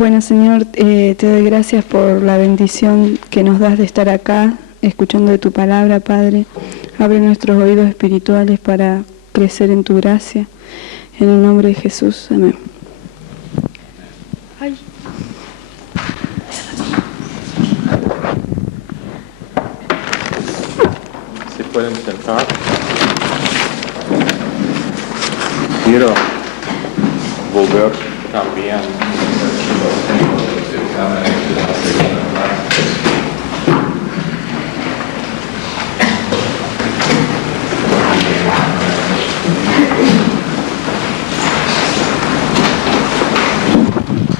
Bueno, Señor, te doy gracias por la bendición que nos das de estar acá, escuchando de tu palabra, Padre. Abre nuestros oídos espirituales para crecer en tu gracia. En el nombre de Jesús, amén. Ay. ¿Se pueden sentar? Quiero volver también los exámenes de la segunda clase.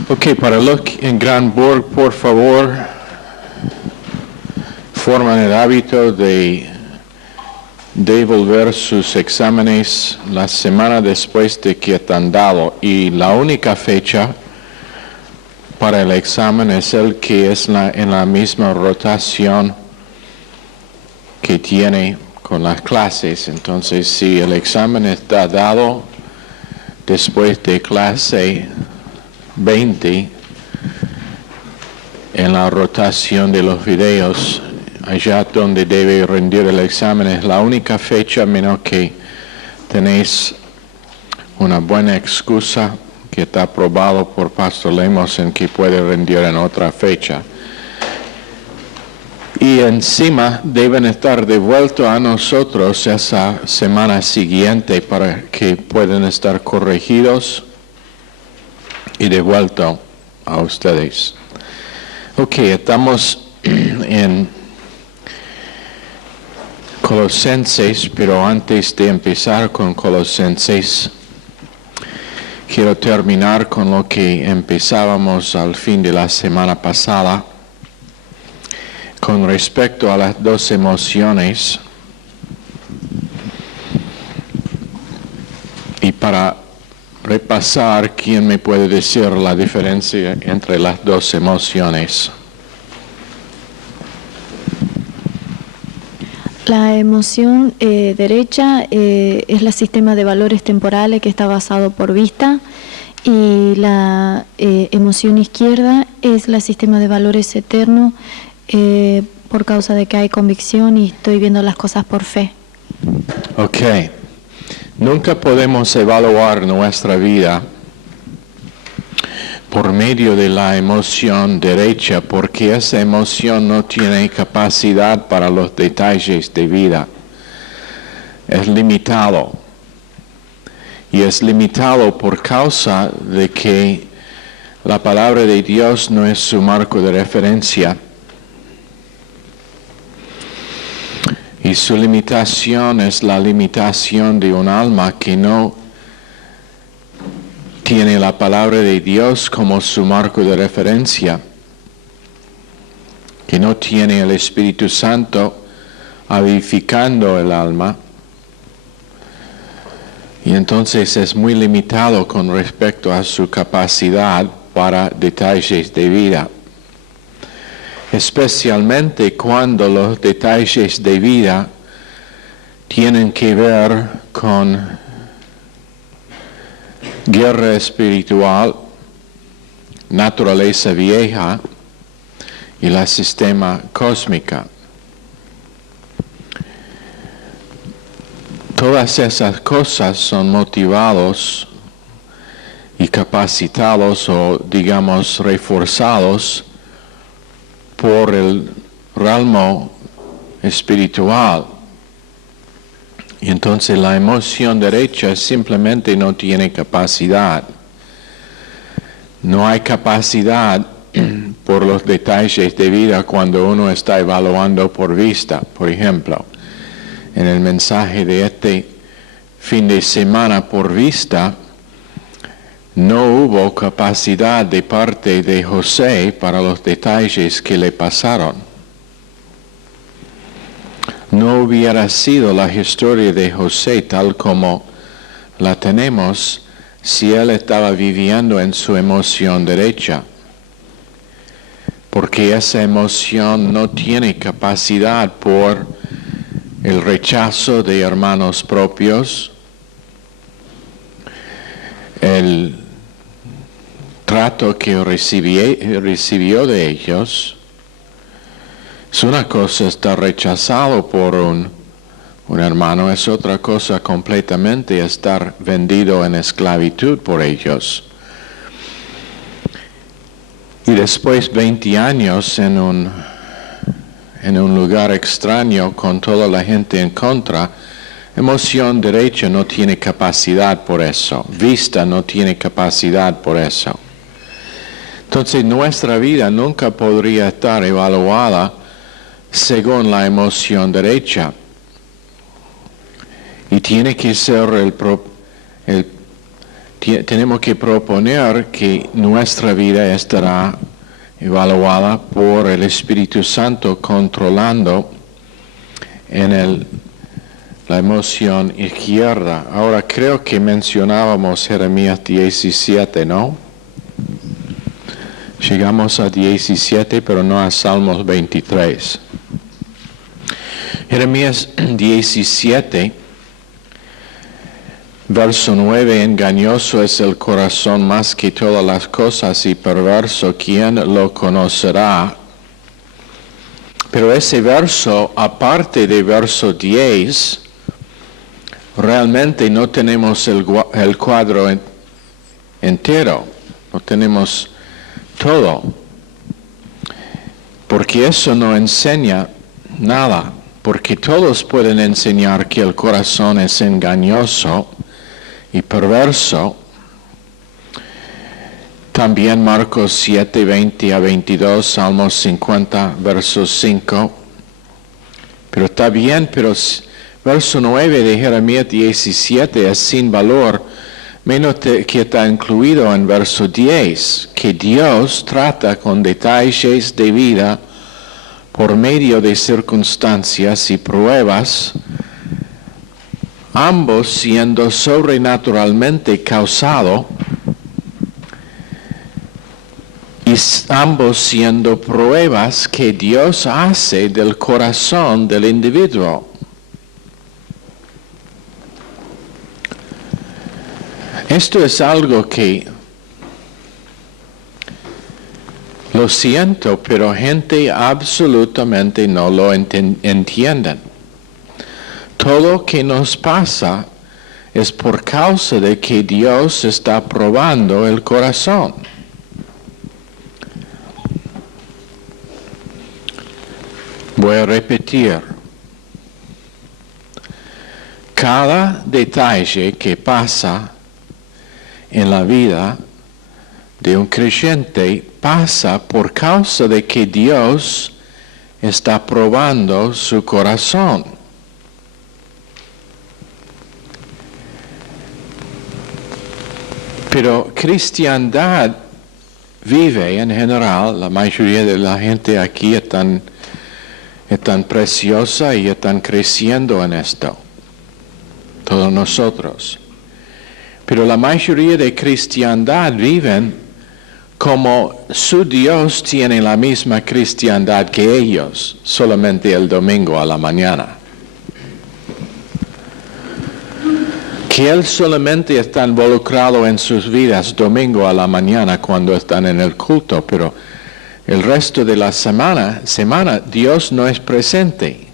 Ok, para los en Granburg, por favor, forman el hábito de devolver sus exámenes la semana después de que están dado, y la única fecha para el examen es el que es en la misma rotación que tiene con las clases. Entonces, si el examen está dado después de clase 20, en la rotación de los videos, allá donde debe rendir el examen, es la única fecha, menos que tenéis una buena excusa que está aprobado por Pastor Lemos en que puede rendir en otra fecha. Y encima deben estar devueltos a nosotros esa semana siguiente para que puedan estar corregidos y devueltos a ustedes. Ok, estamos en Colosenses, pero antes de empezar con Colosenses, quiero terminar con lo que empezábamos al fin de la semana pasada, con respecto a las dos emociones. Y para repasar, ¿quién me puede decir la diferencia entre las dos emociones? La emoción derecha es el sistema de valores temporales que está basado por vista, y la emoción izquierda es el sistema de valores eterno por causa de que hay convicción y estoy viendo las cosas por fe. Ok. Nunca podemos evaluar nuestra vida por medio de la emoción derecha, porque esa emoción no tiene capacidad para los detalles de vida. Es limitado. Y es limitado por causa de que la palabra de Dios no es su marco de referencia. Y su limitación es la limitación de un alma que no tiene la palabra de Dios como su marco de referencia, que no tiene el Espíritu Santo vivificando el alma, y entonces es muy limitado con respecto a su capacidad para detalles de vida, especialmente cuando los detalles de vida tienen que ver con guerra espiritual, naturaleza vieja y la sistema cósmica. Todas esas cosas son motivados y capacitados, o digamos reforzados, por el realmo espiritual. Y entonces la emoción derecha simplemente no tiene capacidad. No hay capacidad por los detalles de vida cuando uno está evaluando por vista. Por ejemplo, en el mensaje de este fin de semana por vista, no hubo capacidad de parte de José para los detalles que le pasaron. No hubiera sido la historia de José tal como la tenemos si él estaba viviendo en su emoción derecha. Porque esa emoción no tiene capacidad por el rechazo de hermanos propios, el trato que recibió de ellos, es una cosa estar rechazado por un hermano, es otra cosa completamente estar vendido en esclavitud por ellos. Y después 20 años en un lugar extraño con toda la gente en contra, emoción derecha no tiene capacidad por eso, vista no tiene capacidad por eso. Entonces nuestra vida nunca podría estar evaluada según la emoción derecha. Y tiene que ser tenemos que proponer que nuestra vida estará evaluada por el Espíritu Santo controlando en la emoción izquierda. Ahora creo que mencionábamos Jeremías 17, ¿no? Llegamos a 17, pero no a Salmos 23. Jeremías 17, verso 9, engañoso es el corazón más que todas las cosas y perverso, ¿quién lo conocerá? Pero ese verso, aparte de verso 10, realmente no tenemos el cuadro entero, no tenemos todo, porque eso no enseña nada, porque todos pueden enseñar que el corazón es engañoso y perverso. También Marcos 7, 20 a 22, Salmos 50, verso 5. Pero está bien, pero verso 9 de Jeremías 17 es sin valor, menos que está incluido en verso 10, que Dios trata con detalles de vida por medio de circunstancias y pruebas, ambos siendo sobrenaturalmente causado y ambos siendo pruebas que Dios hace del corazón del individuo. Esto es algo que, lo siento, pero gente absolutamente no lo entiende. Todo lo que nos pasa es por causa de que Dios está probando el corazón. Voy a repetir. Cada detalle que pasa en la vida de un creyente pasa por causa de que Dios está probando su corazón. Pero cristiandad vive en general, la mayoría de la gente aquí es tan preciosa y están creciendo en esto, todos nosotros. Pero la mayoría de cristiandad viven como su Dios tiene la misma cristiandad que ellos, solamente el domingo a la mañana. Que Él solamente está involucrado en sus vidas domingo a la mañana cuando están en el culto, pero el resto de la semana Dios no es presente.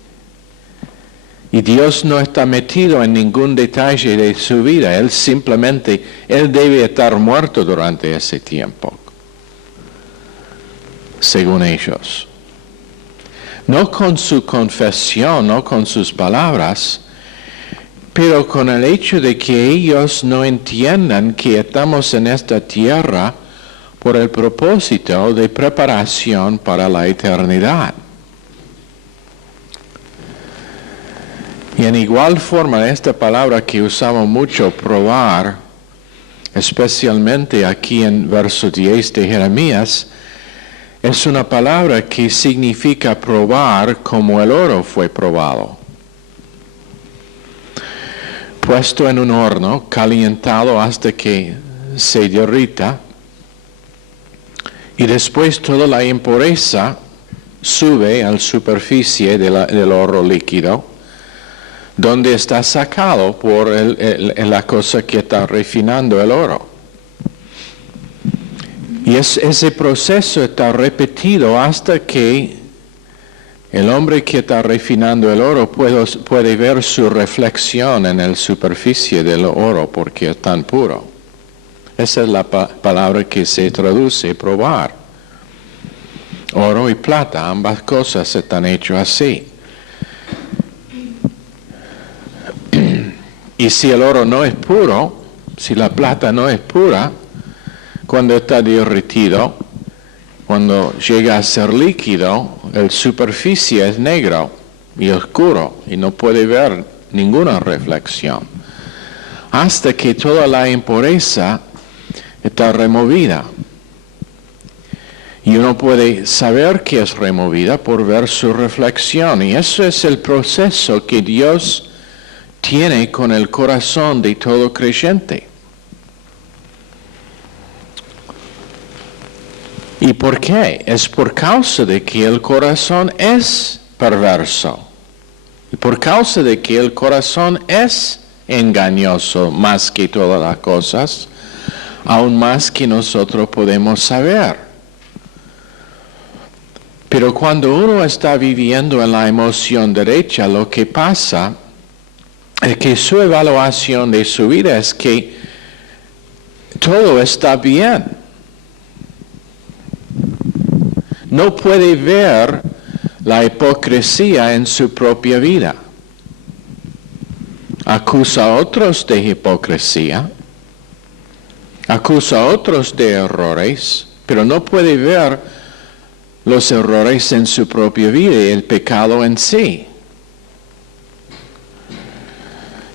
Y Dios no está metido en ningún detalle de su vida. Él debe estar muerto durante ese tiempo, según ellos. No con su confesión, no con sus palabras, pero con el hecho de que ellos no entiendan que estamos en esta tierra por el propósito de preparación para la eternidad. Y en igual forma, esta palabra que usamos mucho, probar, especialmente aquí en verso 10 de Jeremías, es una palabra que significa probar como el oro fue probado. Puesto en un horno, calentado hasta que se derrita, y después toda la impureza sube a la superficie del oro líquido, donde está sacado por la cosa que está refinando el oro. Y ese proceso está repetido hasta que el hombre que está refinando el oro puede ver su reflexión en la superficie del oro porque es tan puro. Esa es la palabra que se traduce probar. Oro y plata, ambas cosas están hechas así. Y si el oro no es puro, si la plata no es pura, cuando está derretido, cuando llega a ser líquido, la superficie es negro y oscuro y no puede ver ninguna reflexión. Hasta que toda la impureza está removida. Y uno puede saber que es removida por ver su reflexión. Y eso es el proceso que Dios tiene con el corazón de todo creyente. ¿Y por qué? Es por causa de que el corazón es perverso. Y por causa de que el corazón es engañoso más que todas las cosas, aún más que nosotros podemos saber. Pero cuando uno está viviendo en la emoción derecha, lo que pasa es que su evaluación de su vida es que todo está bien. No puede ver la hipocresía en su propia vida. Acusa a otros de hipocresía, acusa a otros de errores, pero no puede ver los errores en su propia vida y el pecado en sí.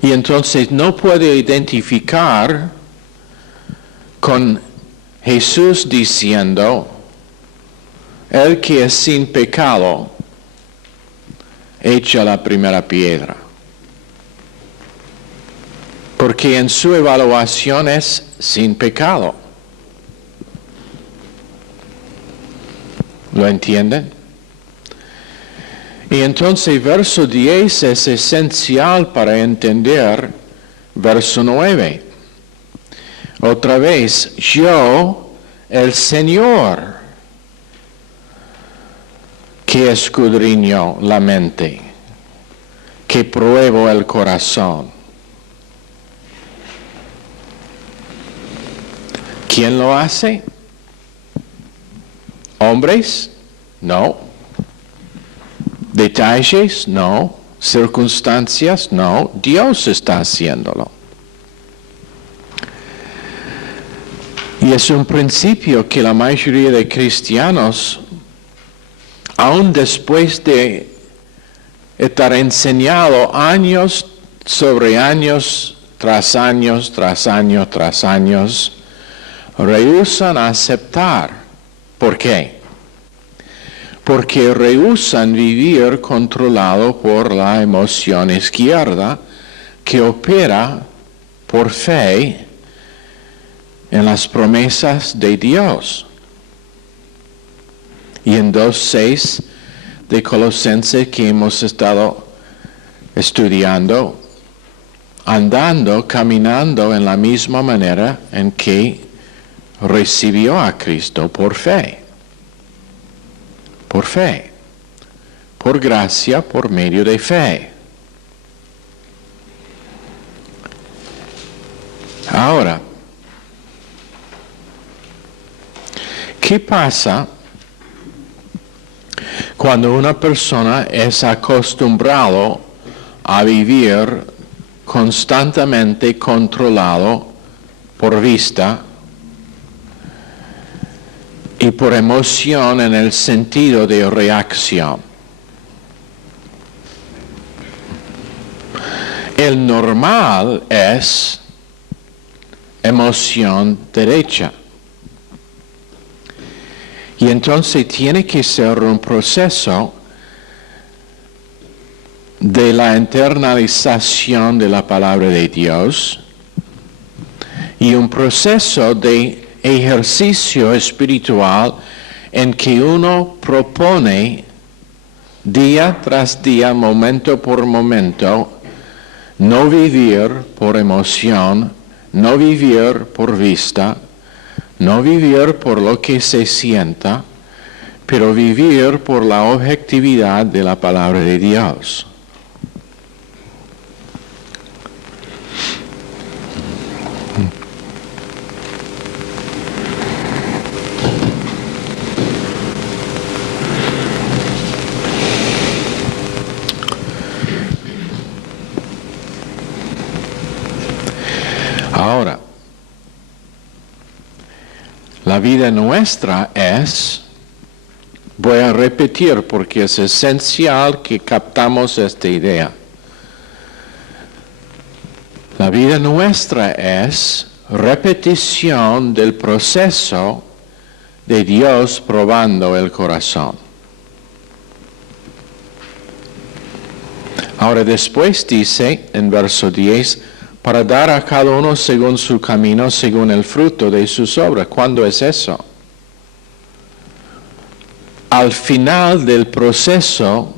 Y entonces no puede identificar con Jesús diciendo, el que es sin pecado, echa la primera piedra. Porque en su evaluación es sin pecado. ¿Lo entienden? Y entonces verso 10 es esencial para entender verso 9. Otra vez, yo, el Señor, que escudriño la mente, que pruebo el corazón. ¿Quién lo hace? ¿Hombres? No. ¿Detalles? No. ¿Circunstancias? No. Dios está haciéndolo. Y es un principio que la mayoría de cristianos, aún después de estar enseñado años sobre años, tras años, tras años, tras años, rehúsan aceptar. ¿Por qué? Porque rehúsan vivir controlado por la emoción izquierda que opera por fe en las promesas de Dios. Y en 2:6 de Colosenses que hemos estado estudiando, andando, caminando en la misma manera en que recibió a Cristo por fe. Por fe. Por gracia, por medio de fe. Ahora, ¿qué pasa cuando una persona es acostumbrado a vivir constantemente controlado por vista y por emoción en el sentido de reacción? El normal es emoción derecha. Y entonces tiene que ser un proceso de la internalización de la palabra de Dios y un proceso de ejercicio espiritual en que uno propone día tras día, momento por momento, no vivir por emoción, no vivir por vista, No vivir por lo que se sienta, pero vivir por la objetividad de la palabra de Dios. Ahora, la vida nuestra es, voy a repetir porque es esencial que captamos esta idea. La vida nuestra es repetición del proceso de Dios probando el corazón. Ahora después dice en verso 10, para dar a cada uno según su camino, según el fruto de sus obras. ¿Cuándo es eso? Al final del proceso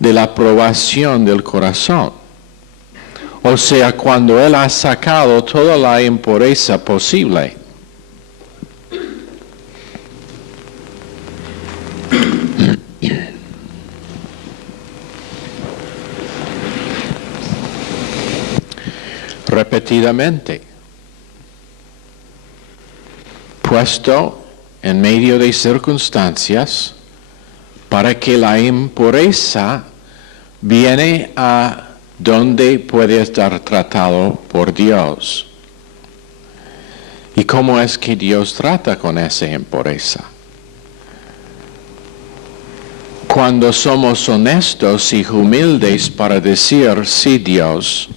de la aprobación del corazón. O sea, cuando Él ha sacado toda la impureza posible. Repetidamente, puesto en medio de circunstancias para que la impureza viene a donde puede estar tratado por Dios. ¿Y cómo es que Dios trata con esa impureza? Cuando somos honestos y humildes para decir, sí, Dios,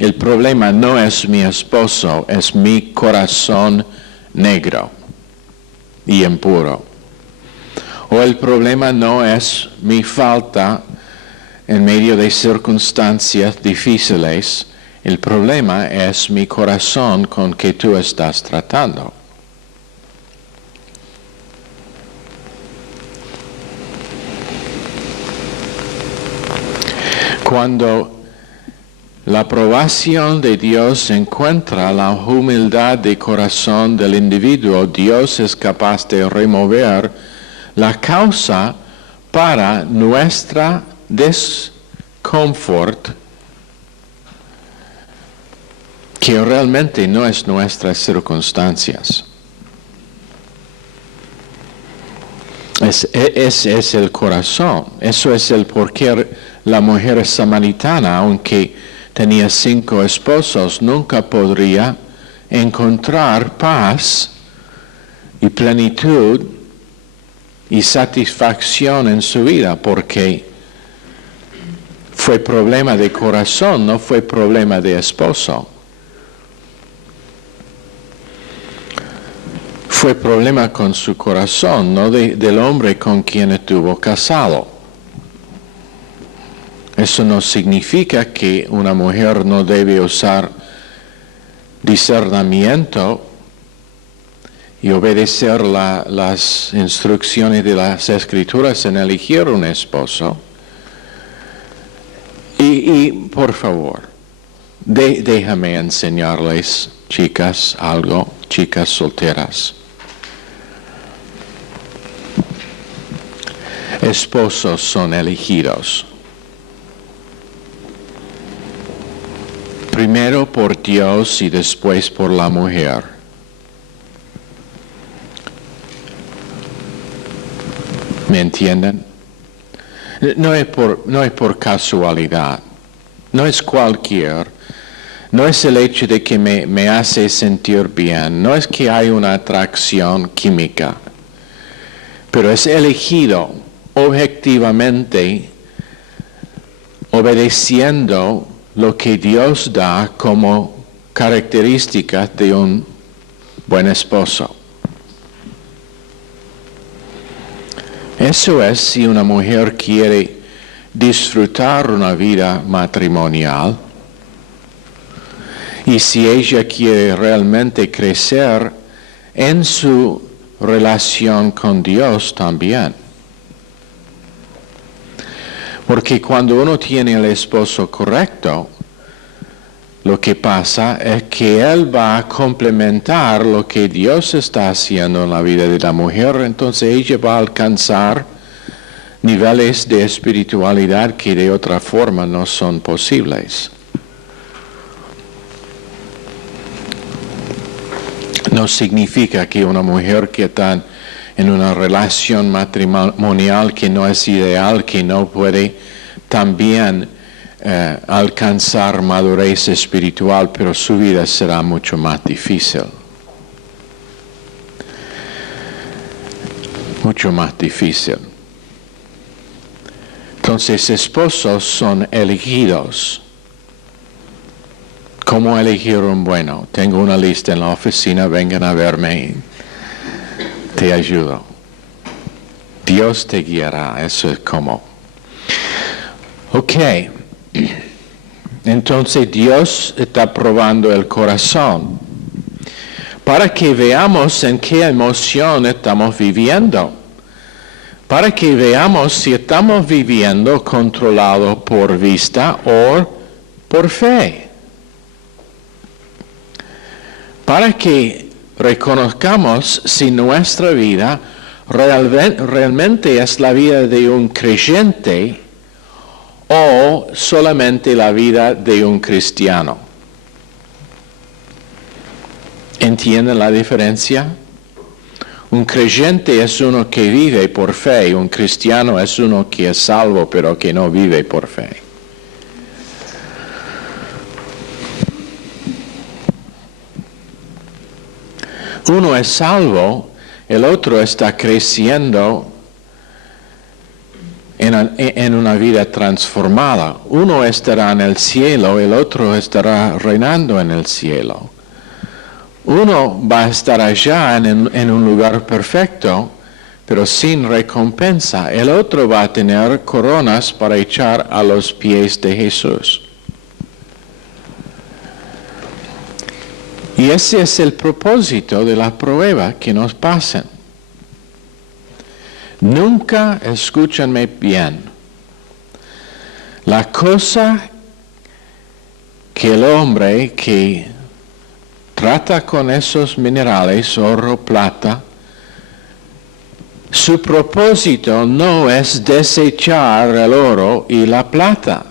el problema no es mi esposo, es mi corazón negro y impuro. O el problema no es mi falta en medio de circunstancias difíciles, el problema es mi corazón con que tú estás tratando. Cuando la aprobación de Dios encuentra la humildad de corazón del individuo, Dios es capaz de remover la causa para nuestra desconfort, que realmente no es nuestras circunstancias. Ese es el corazón. Eso es el por qué la mujer samaritana, aunque tenía 5 esposos, nunca podría encontrar paz y plenitud y satisfacción en su vida, porque fue problema de corazón, no fue problema de esposo. Fue problema con su corazón, no del hombre con quien estuvo casado. Eso no significa que una mujer no debe usar discernimiento y obedecer las instrucciones de las Escrituras en elegir un esposo. Y por favor, déjame enseñarles, chicas, algo, chicas solteras. Esposos son elegidos. Primero por Dios y después por la mujer. ¿Me entienden? No es por casualidad. No es cualquier. No es el hecho de que me hace sentir bien. No es que hay una atracción química. Pero es elegido objetivamente, obedeciendo lo que Dios da como características de un buen esposo. Eso es si una mujer quiere disfrutar una vida matrimonial y si ella quiere realmente crecer en su relación con Dios también. Porque cuando uno tiene el esposo correcto, lo que pasa es que Él va a complementar lo que Dios está haciendo en la vida de la mujer, entonces ella va a alcanzar niveles de espiritualidad que de otra forma no son posibles. No significa que una mujer que está en una relación matrimonial que no es ideal, que no puede también alcanzar madurez espiritual, pero su vida será mucho más difícil. Mucho más difícil. Entonces, esposos son elegidos. ¿Cómo elegir un bueno? Tengo una lista en la oficina, vengan a verme. Te ayudo. Dios te guiará, eso es como. Ok. Entonces Dios está probando el corazón para que veamos en qué emoción estamos viviendo, para que veamos si estamos viviendo controlados por vista o por fe, para que reconozcamos si nuestra vida realmente es la vida de un creyente o solamente la vida de un cristiano. ¿Entienden la diferencia? Un creyente es uno que vive por fe, un cristiano es uno que es salvo pero que no vive por fe. Uno es salvo, el otro está creciendo en una vida transformada. Uno estará en el cielo, el otro estará reinando en el cielo. Uno va a estar allá en un lugar perfecto, pero sin recompensa. El otro va a tener coronas para echar a los pies de Jesús. Y ese es el propósito de la prueba que nos pasan. Nunca, escúchenme bien, la cosa que el hombre que trata con esos minerales, oro, plata, su propósito no es desechar el oro y la plata.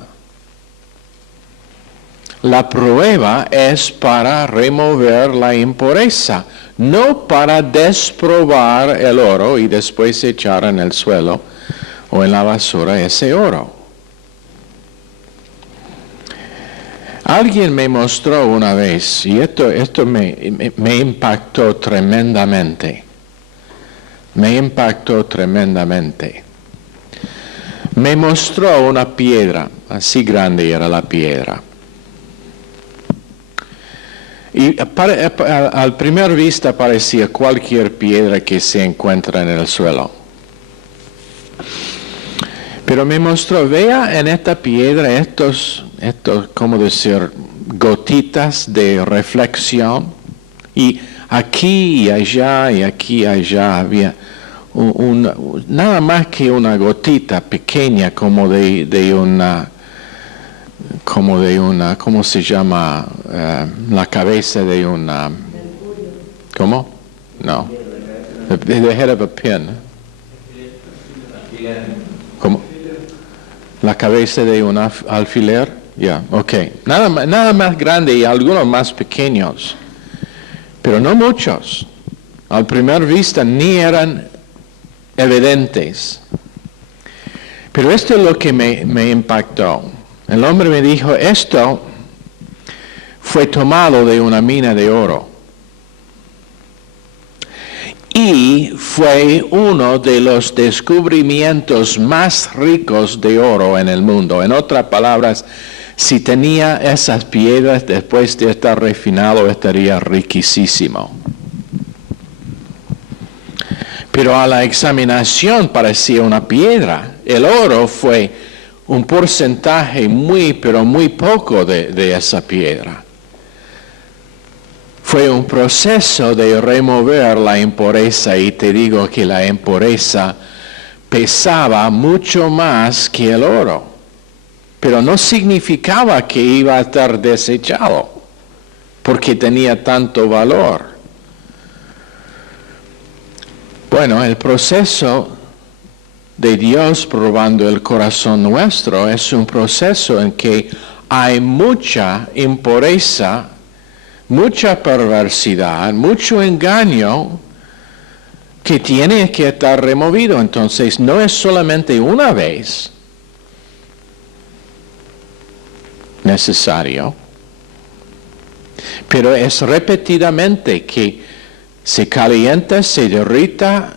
La prueba es para remover la impureza, no para desprobar el oro y después echar en el suelo o en la basura ese oro. Alguien me mostró una vez, y esto me impactó tremendamente. Me impactó tremendamente. Me mostró una piedra, así grande era la piedra. Y al primer vista parecía cualquier piedra que se encuentra en el suelo. Pero me mostró, vea en esta piedra estos, ¿cómo decir?, gotitas de reflexión. Y aquí y aquí y allá había nada más que una gotita pequeña como de una, ¿cómo se llama? La cabeza de una, ¿cómo? No. The head of a pin. ¿Cómo? La cabeza de un alfiler. Ya, okay. Nada más grande y algunos más pequeños. Pero no muchos. Al primer vista ni eran evidentes. Pero esto es lo que me impactó. El hombre me dijo, esto fue tomado de una mina de oro. Y fue uno de los descubrimientos más ricos de oro en el mundo. En otras palabras, si tenía esas piedras después de estar refinado, estaría riquísimo. Pero a la examinación parecía una piedra. El oro fue un porcentaje pero muy poco de esa piedra. Fue un proceso de remover la impureza, y te digo que la impureza pesaba mucho más que el oro. pero no significaba que iba a estar desechado, porque tenía tanto valor. Bueno, el proceso de Dios probando el corazón nuestro es un proceso en que hay mucha impureza, mucha perversidad, mucho engaño que tiene que estar removido. Entonces no es solamente una vez necesario, pero es repetidamente que se calienta, se derrita,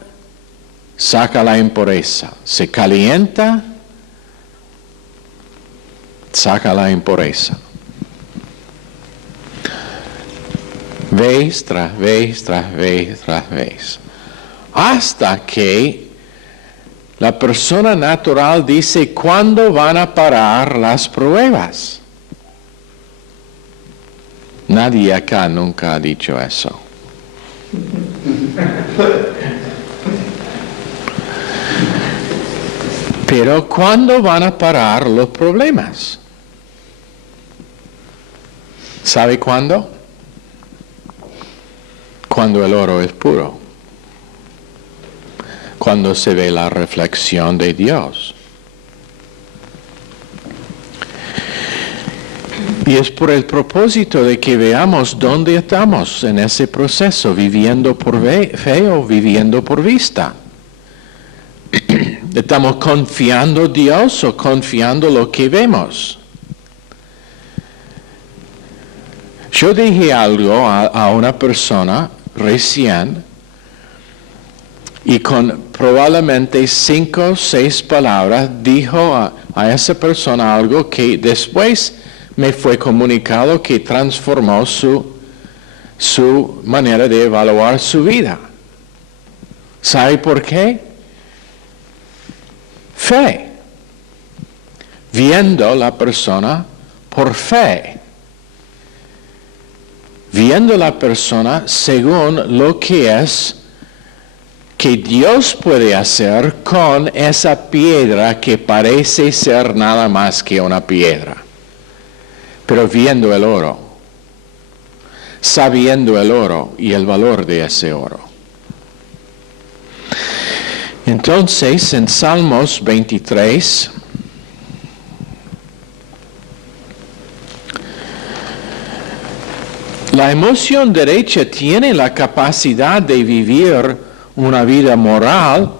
saca la impureza, se calienta, saca la impureza. Vez tras vez, tras vez, tras vez. Hasta que la persona natural dice, ¿cuándo van a parar las pruebas? Nadie acá nunca ha dicho eso. Pero ¿cuándo van a parar los problemas? ¿Sabe cuándo? Cuando el oro es puro. Cuando se ve la reflexión de Dios. Y es por el propósito de que veamos dónde estamos en ese proceso, viviendo por fe o viviendo por vista. ¿Estamos confiando en Dios o confiando en lo que vemos? Yo dije algo a una persona recién y con probablemente 5 o 6 palabras dijo a esa persona algo que después me fue comunicado que transformó su manera de evaluar su vida. ¿Sabe por qué? Fe. Viendo la persona por fe. Viendo la persona según lo que es que Dios puede hacer con esa piedra que parece ser nada más que una piedra. Pero viendo el oro, sabiendo el oro y el valor de ese oro. Entonces, en Salmos 23, la emoción derecha tiene la capacidad de vivir una vida moral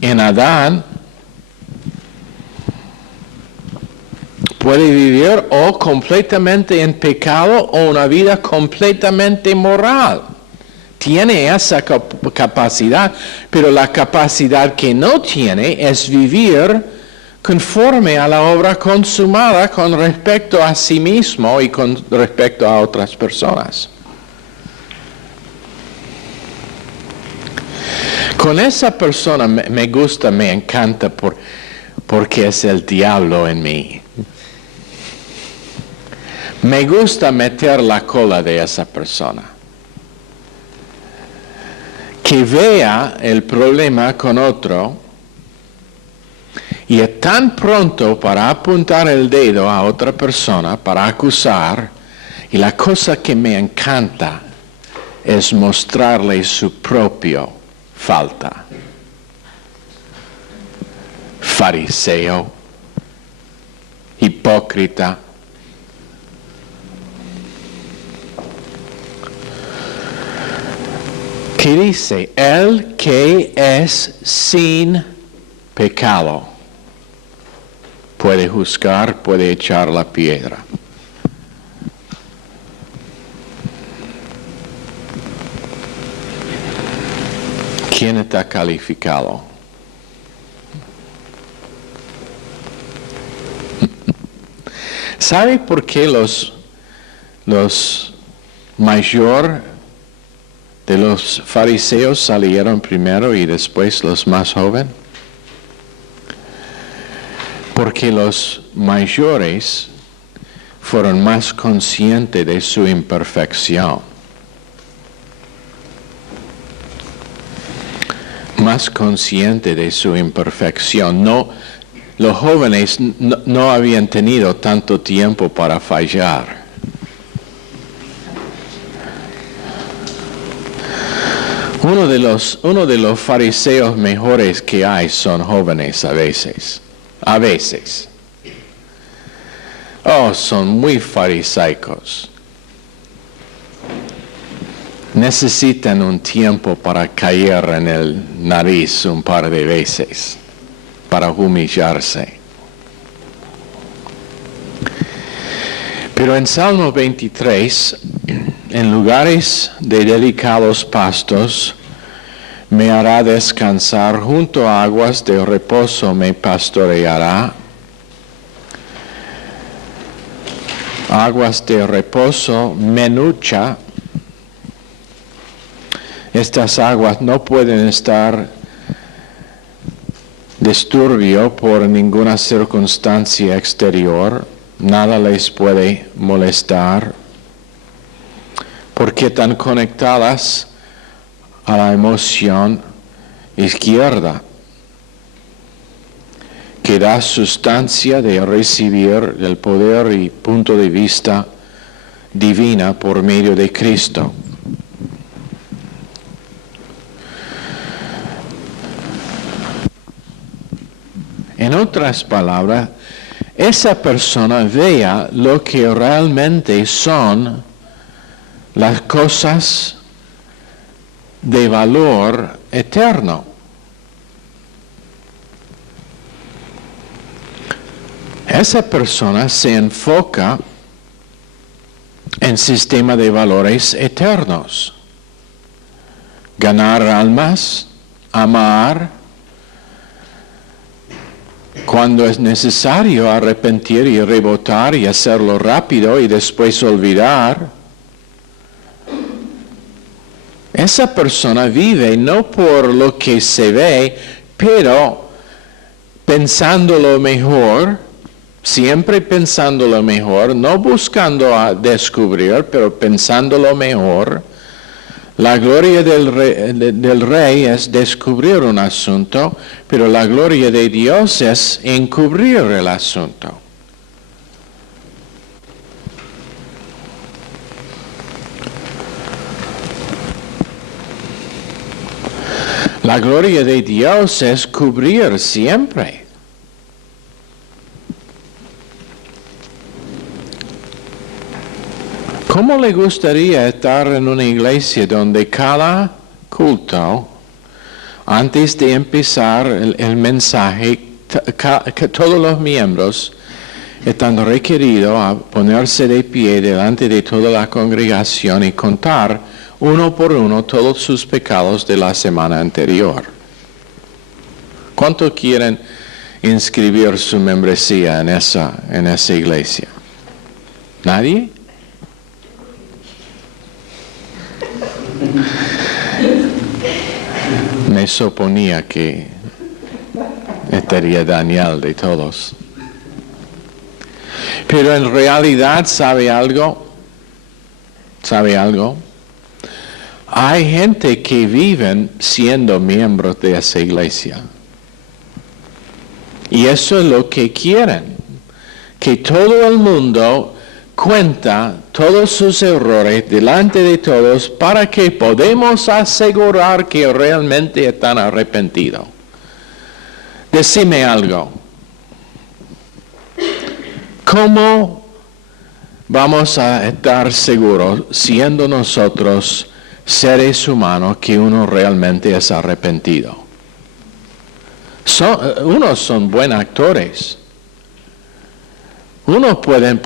en Adán. Puede vivir o completamente en pecado o una vida completamente moral. Tiene esa capacidad, pero la capacidad que no tiene es vivir conforme a la obra consumada con respecto a sí mismo y con respecto a otras personas. Con esa persona me gusta, me encanta porque es el diablo en mí. Me gusta meter la cola de esa persona. Que vea el problema con otro y es tan pronto para apuntar el dedo a otra persona, para acusar, y la cosa que me encanta es mostrarle su propia falta. Fariseo, hipócrita. ¿Qué dice? El que es sin pecado puede juzgar, puede echar la piedra. ¿Quién está calificado? ¿Sabe por qué los mayor de los fariseos salieron primero y después los más jóvenes? Porque los mayores fueron más conscientes de su imperfección. Más conscientes de su imperfección. los jóvenes no habían tenido tanto tiempo para fallar. Uno de los fariseos mejores que hay son jóvenes a veces. A veces. Oh, son muy farisaicos. Necesitan un tiempo para caer en el nariz un par de veces, para humillarse. Pero en Salmo 23, en lugares de delicados pastos, me hará descansar, junto a aguas de reposo me pastoreará. Aguas de reposo, menucha. Estas aguas no pueden estar disturbio por ninguna circunstancia exterior, nada les puede molestar, porque están conectadas a la emoción izquierda, que da sustancia de recibir el poder y punto de vista divina por medio de Cristo. En otras palabras, esa persona vea lo que realmente son las cosas de valor eterno. Esa persona se enfoca en sistema de valores eternos. Ganar almas, amar, cuando es necesario arrepentir y rebotar y hacerlo rápido y después olvidar. Esa persona vive no por lo que se ve, pero pensando lo mejor, siempre pensando lo mejor, no buscando a descubrir, pero pensando lo mejor. La gloria del rey es descubrir un asunto, pero la gloria de Dios es encubrir el asunto. La gloria de Dios es cubrir siempre. ¿Cómo le gustaría estar en una iglesia donde cada culto, antes de empezar el mensaje, que todos los miembros están requeridos a ponerse de pie delante de toda la congregación y contar uno por uno todos sus pecados de la semana anterior? ¿Cuánto quieren inscribir su membresía en esa iglesia? ¿Nadie? Me suponía que estaría Daniel de todos. Pero en realidad, ¿sabe algo? ¿Sabe algo? Hay gente que viven siendo miembros de esa iglesia. Y eso es lo que quieren. Que todo el mundo cuenta todos sus errores delante de todos para que podamos asegurar que realmente están arrepentidos. Decime algo. ¿Cómo vamos a estar seguros, siendo nosotros seres humanos, que uno realmente es arrepentido? Unos son buenos actores. Unos pueden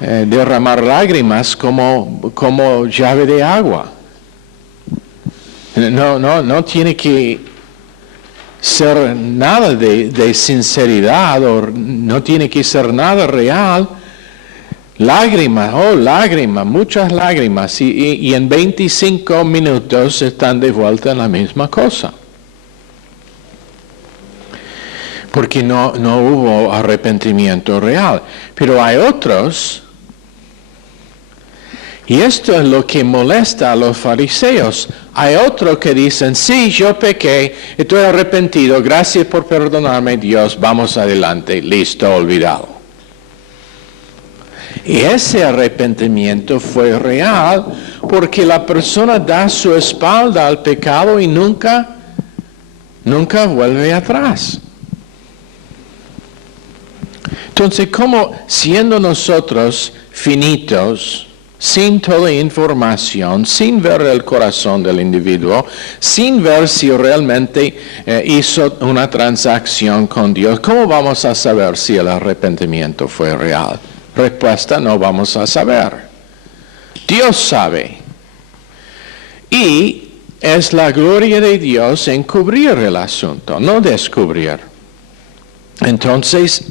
derramar lágrimas como llave de agua. No tiene que ser nada de sinceridad, o no tiene que ser nada real. Lágrimas, lágrimas, muchas lágrimas, y en 25 minutos están de vuelta en la misma cosa. Porque no hubo arrepentimiento real. Pero hay otros Y esto es lo que molesta a los fariseos. Hay otros que dicen, sí, yo pequé, estoy arrepentido, gracias por perdonarme, Dios, vamos adelante, listo, olvidado. Y ese arrepentimiento fue real porque la persona da su espalda al pecado y nunca vuelve atrás. Entonces, como siendo nosotros finitos, sin toda información, sin ver el corazón del individuo, sin ver si realmente hizo una transacción con Dios, ¿cómo vamos a saber si el arrepentimiento fue real? Respuesta, no vamos a saber. Dios sabe. Y es la gloria de Dios encubrir el asunto, no descubrir. Entonces,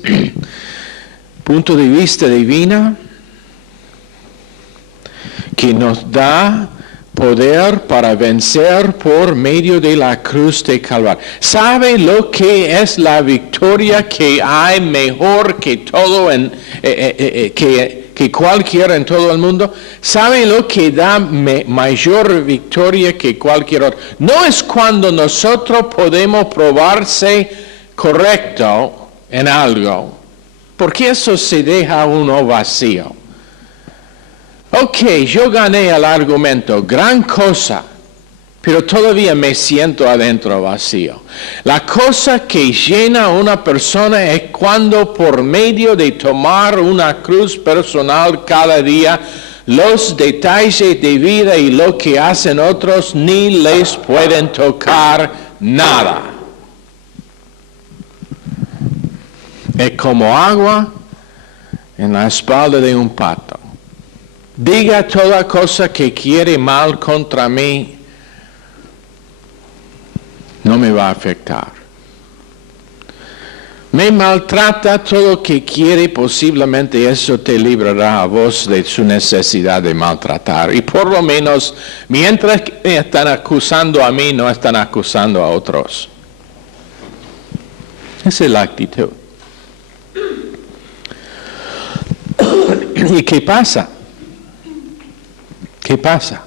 punto de vista divino, que nos da poder para vencer por medio de la cruz de Calvario. ¿Sabe lo que es la victoria que hay mejor que todo que cualquiera en todo el mundo? ¿Sabe lo que da mayor victoria que cualquier otro? No es cuando nosotros podemos probarse correcto en algo, porque eso se deja uno vacío. Ok, yo gané el argumento, gran cosa, pero todavía me siento adentro vacío. La cosa que llena a una persona es cuando por medio de tomar una cruz personal cada día, los detalles de vida y lo que hacen otros ni les pueden tocar nada. Es como agua en la espalda de un pato. Diga toda cosa que quiere mal contra mí, no me va a afectar. Me maltrata todo lo que quiere, posiblemente eso te librará a vos de su necesidad de maltratar. Y por lo menos, mientras que me están acusando a mí, no están acusando a otros. Esa es la actitud. ¿Y qué pasa? ¿Qué pasa?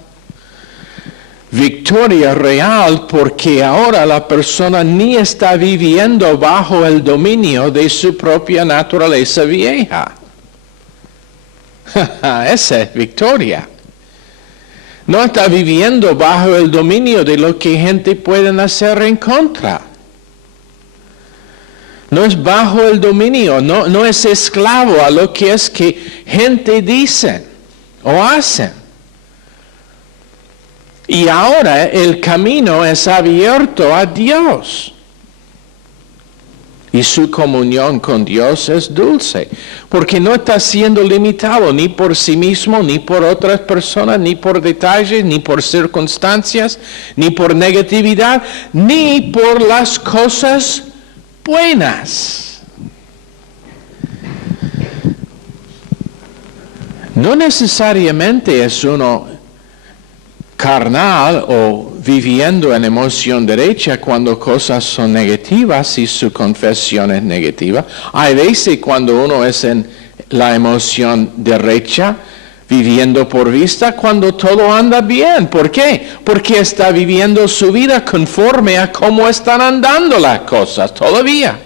Victoria real porque ahora la persona ni está viviendo bajo el dominio de su propia naturaleza vieja. Esa es victoria. No está viviendo bajo el dominio de lo que gente puede hacer en contra. No es bajo el dominio, no es esclavo a lo que es que gente dice o hacen. Y ahora el camino es abierto a Dios. Y su comunión con Dios es dulce, porque no está siendo limitado ni por sí mismo, ni por otras personas, ni por detalles, ni por circunstancias, ni por negatividad, ni por las cosas buenas. No necesariamente es uno carnal o viviendo en emoción derecha cuando cosas son negativas y su confesión es negativa. Hay veces cuando uno es en la emoción derecha, viviendo por vista, cuando todo anda bien. ¿Por qué? Porque está viviendo su vida conforme a cómo están andando las cosas todavía.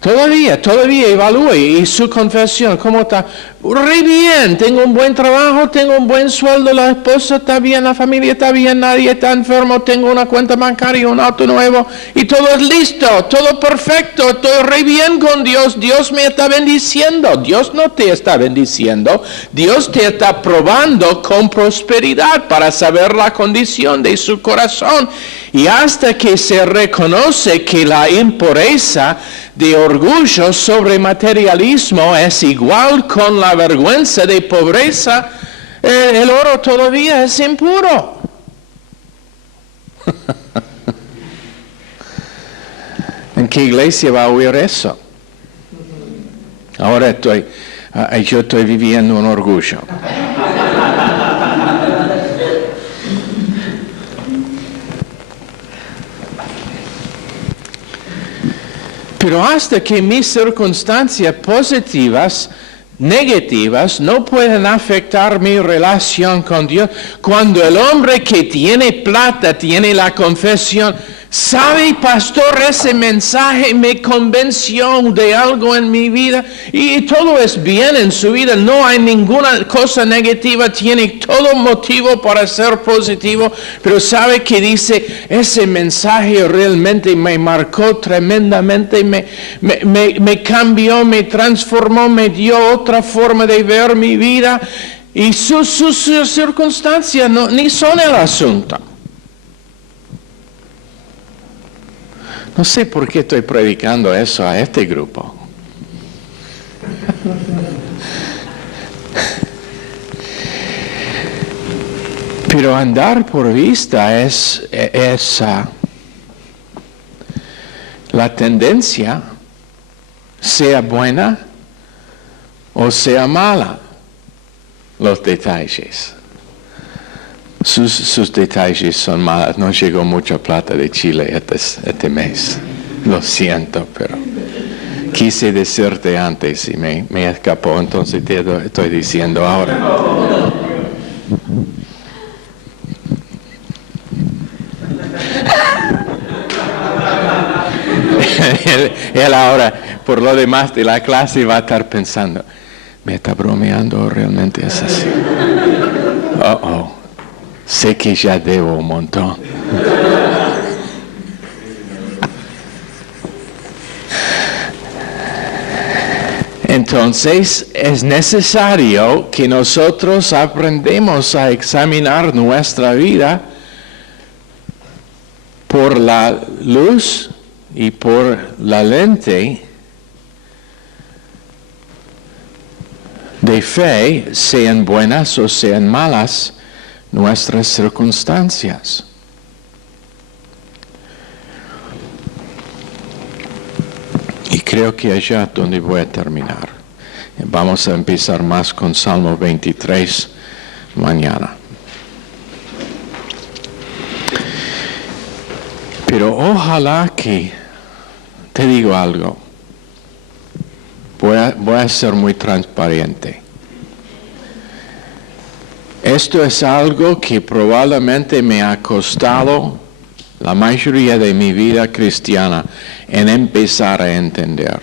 Todavía evalúe y su confesión, ¿cómo está? Re bien, tengo un buen trabajo, tengo un buen sueldo, la esposa está bien, la familia está bien, nadie está enfermo, tengo una cuenta bancaria, un auto nuevo y todo es listo, todo perfecto, estoy re bien con Dios, Dios me está bendiciendo. Dios no te está bendiciendo, Dios te está probando con prosperidad para saber la condición de su corazón. Y hasta que se reconoce que la impureza de orgullo sobre materialismo es igual con la vergüenza de pobreza, el oro todavía es impuro. ¿En qué iglesia va a oír eso? Ahora yo estoy viviendo un orgullo. Pero hasta que mis circunstancias positivas negativas no pueden afectar mi relación con Dios. Cuando el hombre que tiene plata tiene la confesión, ¿sabe, pastor? Ese mensaje me convenció de algo en mi vida y todo es bien en su vida. No hay ninguna cosa negativa, tiene todo motivo para ser positivo. Pero ¿sabe qué dice? Ese mensaje realmente me marcó tremendamente, me cambió, me transformó, me dio otra forma de ver mi vida. Y sus circunstancias ni son el asunto. No sé por qué estoy predicando eso a este grupo. Pero andar por vista es la tendencia, sea buena o sea mala, los detalles. Sus detalles son malos. No llegó mucha plata de Chile este mes. Lo siento, pero quise decirte antes y me escapó, entonces te estoy diciendo ahora. Él ahora, por lo demás de la clase, va a estar pensando, ¿me está bromeando o realmente es así? Sé que ya debo un montón. Entonces es necesario que nosotros aprendamos a examinar nuestra vida por la luz y por la lente de fe, sean buenas o sean malas nuestras circunstancias. Y creo que allá donde voy a terminar. Vamos a empezar más con Salmo 23 mañana. Pero ojalá que, te digo algo, voy a ser muy transparente. Esto es algo que probablemente me ha costado la mayoría de mi vida cristiana en empezar a entender.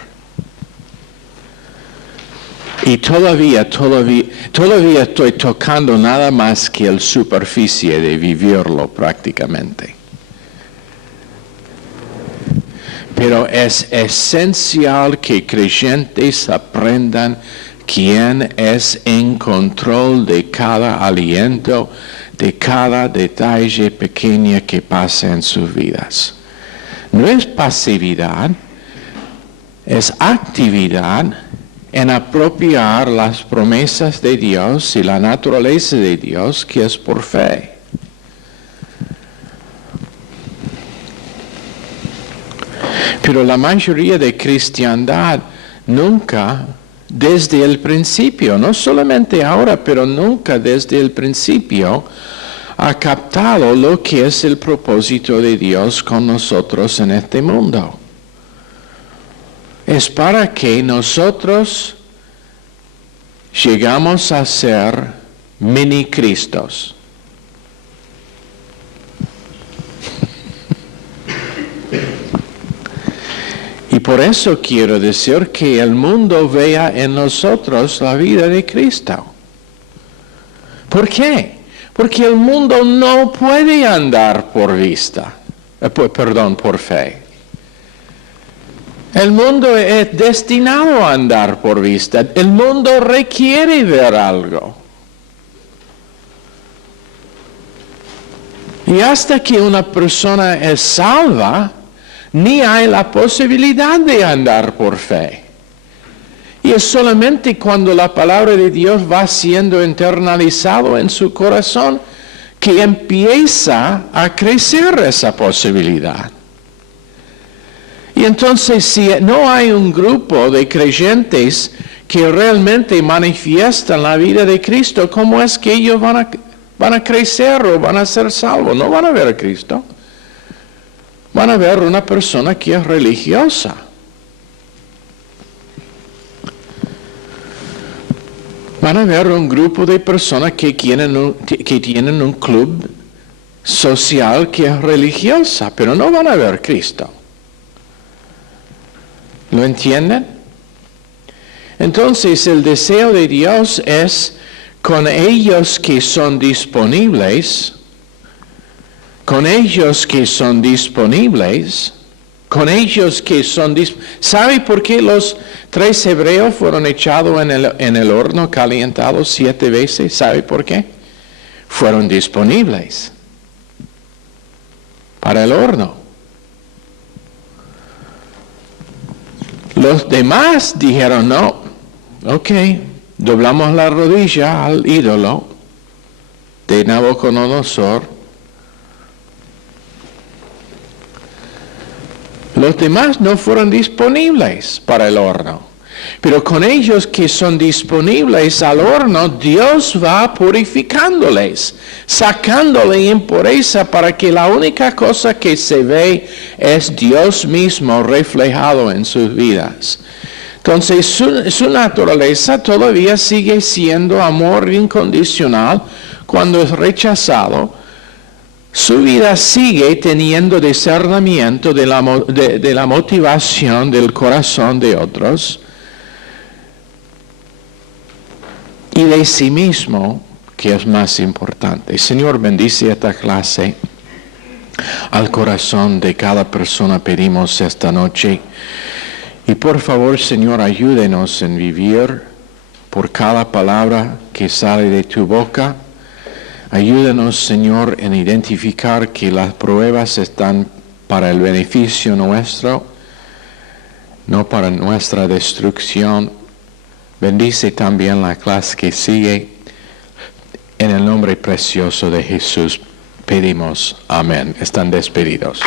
Y todavía estoy tocando nada más que la superficie de vivirlo prácticamente. Pero es esencial que creyentes aprendan quién es en control de cada aliento, de cada detalle pequeño que pasa en sus vidas. No es pasividad, es actividad en apropiar las promesas de Dios y la naturaleza de Dios, que es por fe. Pero la mayoría de cristiandad nunca, desde el principio, no solamente ahora, pero nunca desde el principio, ha captado lo que es el propósito de Dios con nosotros en este mundo. Es para que nosotros llegamos a ser mini Cristos. Y por eso quiero decir que el mundo vea en nosotros la vida de Cristo. ¿Por qué? Porque el mundo no puede andar por vista, por fe. El mundo es destinado a andar por vista. El mundo requiere ver algo. Y hasta que una persona es salva, ni hay la posibilidad de andar por fe. Y es solamente cuando la palabra de Dios va siendo internalizado en su corazón que empieza a crecer esa posibilidad. Y entonces, si no hay un grupo de creyentes que realmente manifiestan la vida de Cristo, ¿cómo es que ellos van a crecer o van a ser salvos? No van a ver a Cristo. Van a ver una persona que es religiosa. Van a ver un grupo de personas que tienen un club social que es religiosa, pero no van a ver Cristo. ¿Lo entienden? Entonces el deseo de Dios es con ellos que son disponibles, ¿Sabe por qué los 3 hebreos fueron echados en el horno calentado 7 veces? ¿Sabe por qué? Fueron disponibles para el horno. Los demás dijeron no, ok, doblamos la rodilla al ídolo de Nabucodonosor. Los demás no fueron disponibles para el horno. Pero con ellos que son disponibles al horno, Dios va purificándoles, sacándole impureza para que la única cosa que se ve es Dios mismo reflejado en sus vidas. Entonces su naturaleza todavía sigue siendo amor incondicional cuando es rechazado. Su vida sigue teniendo discernimiento de la motivación del corazón de otros y de sí mismo, que es más importante. Señor, bendice esta clase. Al corazón de cada persona pedimos esta noche. Y por favor, Señor, ayúdenos en vivir por cada palabra que sale de tu boca. Ayúdanos, Señor, en identificar que las pruebas están para el beneficio nuestro, no para nuestra destrucción. Bendice también la clase que sigue. En el nombre precioso de Jesús pedimos. Amén. Están despedidos.